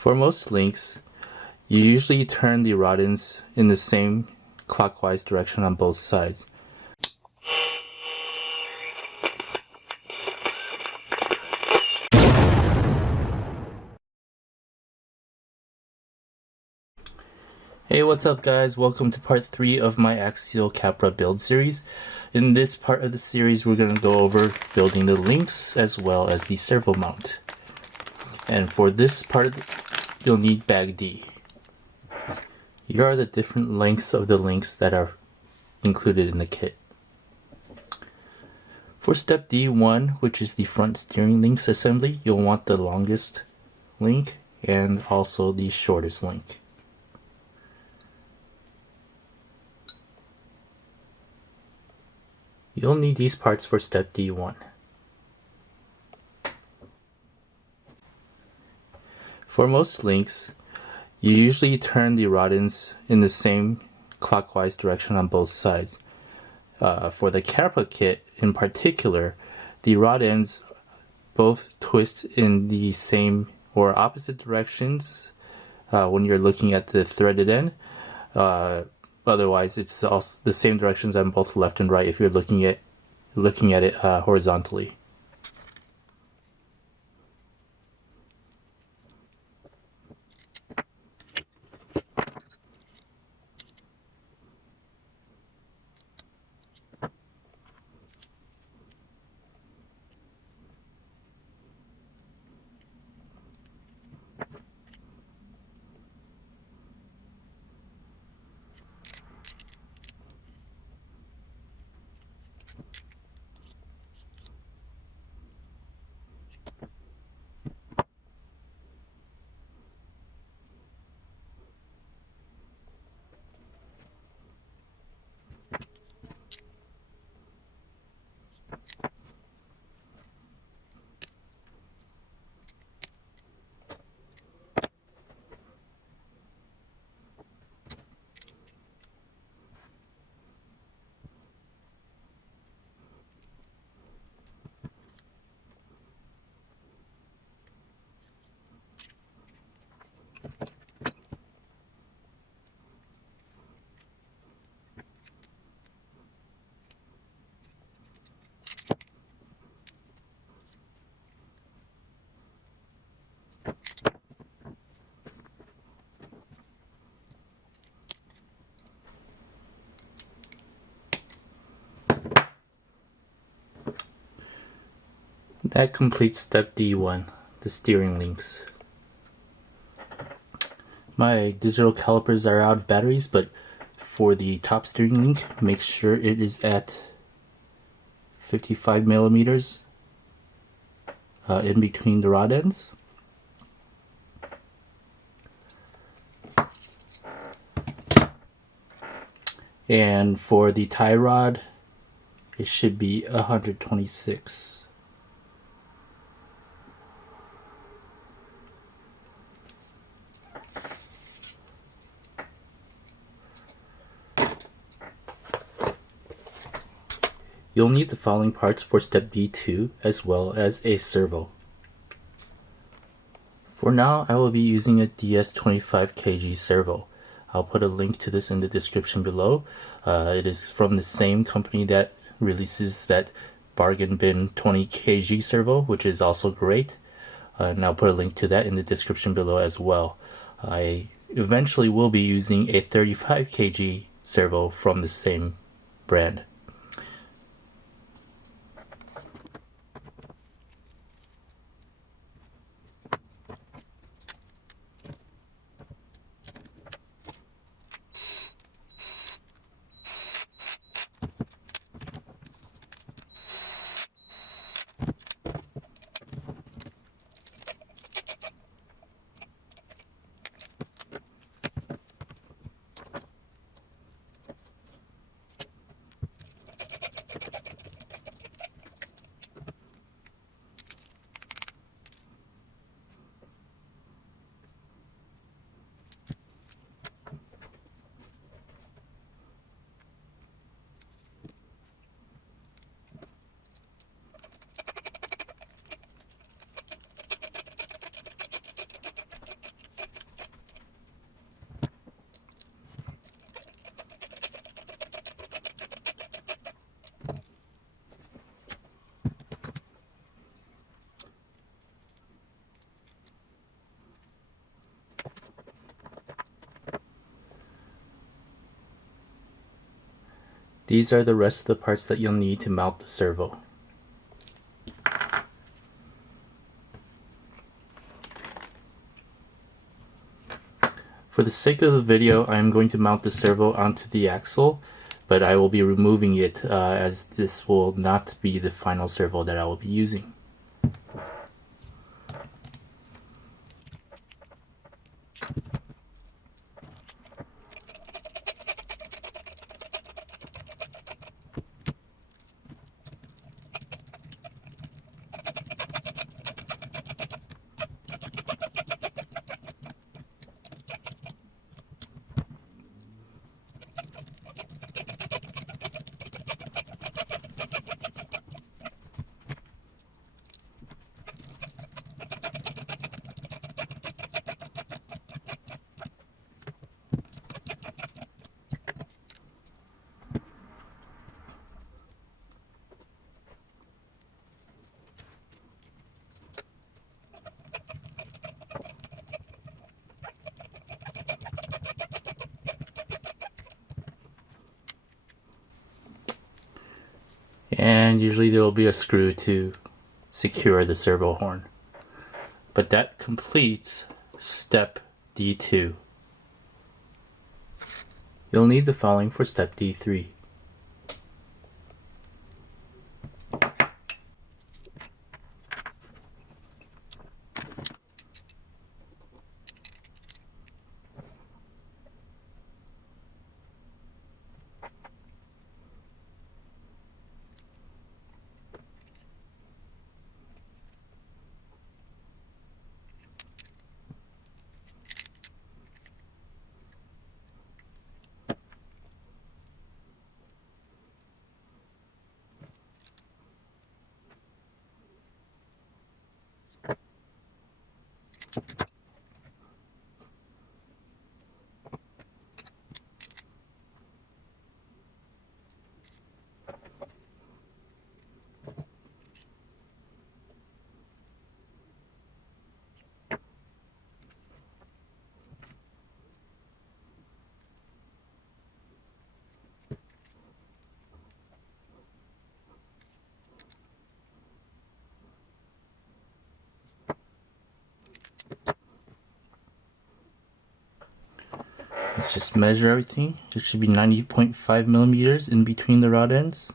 For most links, you usually turn the rod ends in the same clockwise direction on both sides. Hey, what's up guys? Welcome to part 3 of my Axial Capra build series. In this part of the series, we're going to go over building the links as well as the servo mount. And for this part, you'll need bag D. Here are the different lengths of the links that are included in the kit. For step D1, which is the front steering links assembly, you'll want the longest link and also the shortest link. You'll need these parts for step D1. For most links, you usually turn the rod ends in the same clockwise direction on both sides. For the Capra kit in particular, the rod ends both twist in the same or opposite directions when you're looking at the threaded end. Otherwise, it's also the same directions on both left and right if you're looking at it horizontally. That completes step D1, the steering links. My digital calipers are out of batteries, but for the top steering link, make sure it is at 55 millimeters in between the rod ends. And for the tie rod, it should be 126. You'll need the following parts for step D2 as well as a servo. For now, I will be using a DS25 kg servo. I'll put a link to this in the description below. It is from the same company that releases that bargain bin 20 kg servo, which is also great. And I'll put a link to that in the description below as well. I eventually will be using a 35 kg servo from the same brand. These are the rest of the parts that you'll need to mount the servo. For the sake of the video, I'm going to mount the servo onto the axle, but I will be removing it as this will not be the final servo that I will be using. And usually there will be a screw to secure the servo horn. But that completes step D2. You'll need the following for step D3. Let's just measure everything. It should be 90.5 millimeters in between the rod ends.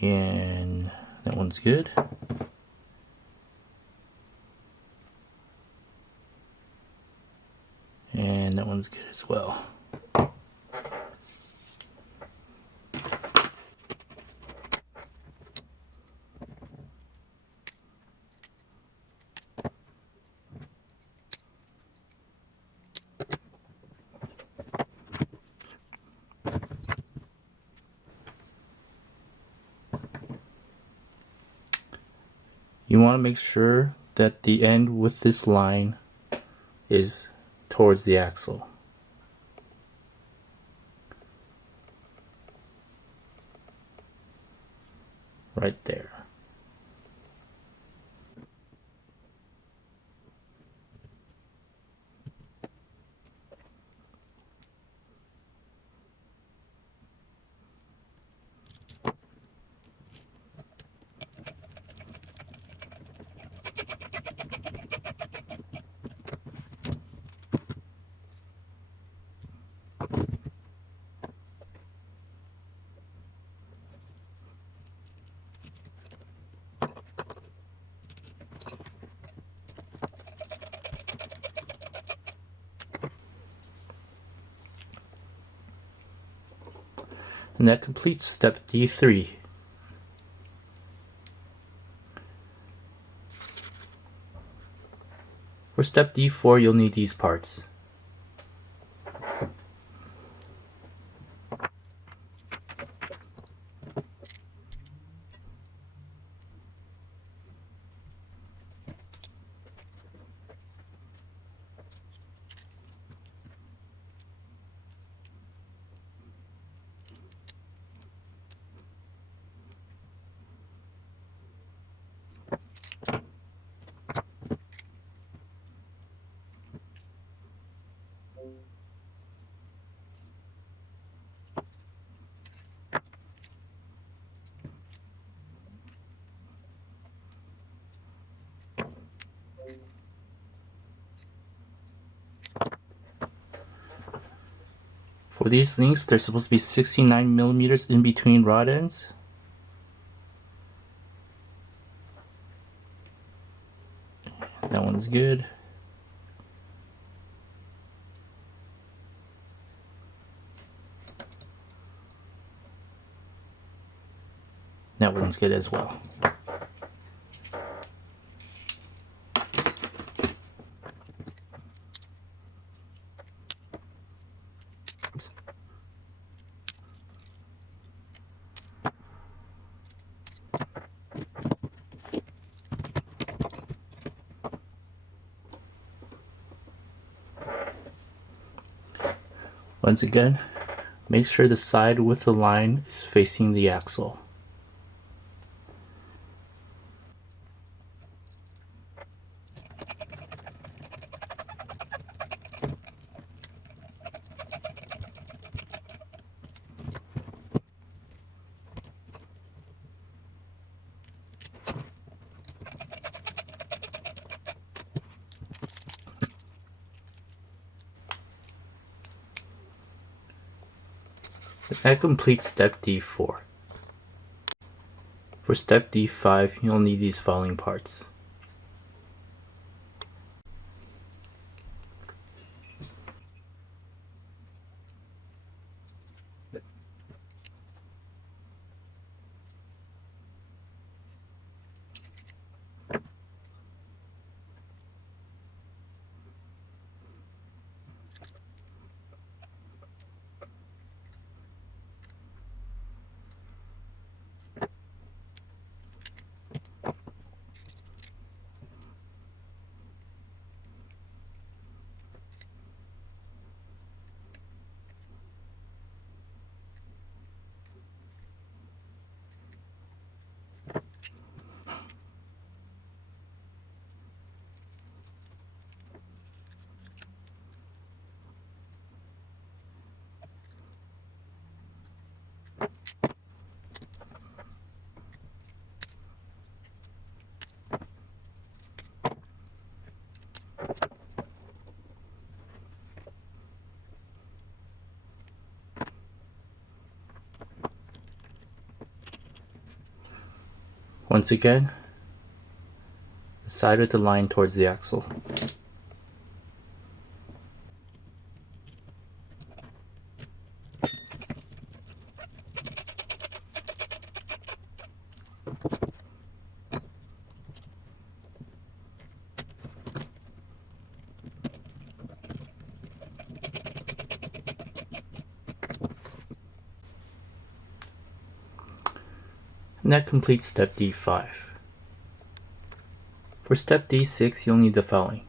And that one's good. And that one's good as well. You want to make sure that the end with this line is towards the axle. Right there. And that completes step D3. For step D4, you'll need these parts. For these links, they're supposed to be 69 millimeters in between rod ends. That one's good. That one's good as well. Oops. Once again, make sure the side with the line is facing the axle. That completes step D4. For step D5, you'll need these following parts. Once again, the side of the line towards the axle. And that completes step D5. For step D6, you'll need the following.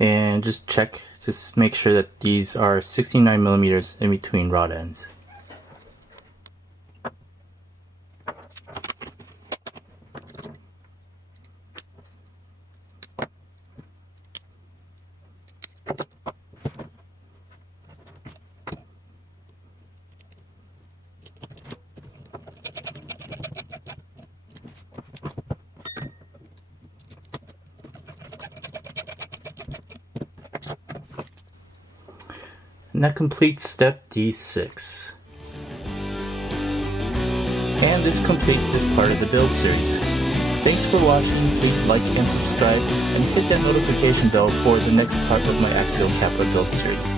And just check, just make sure that these are 69 millimeters in between rod ends. And that completes step D6. And this completes this part of the build series. Thanks for watching, please like and subscribe, and hit that notification bell for the next part of my Axial Capra build series.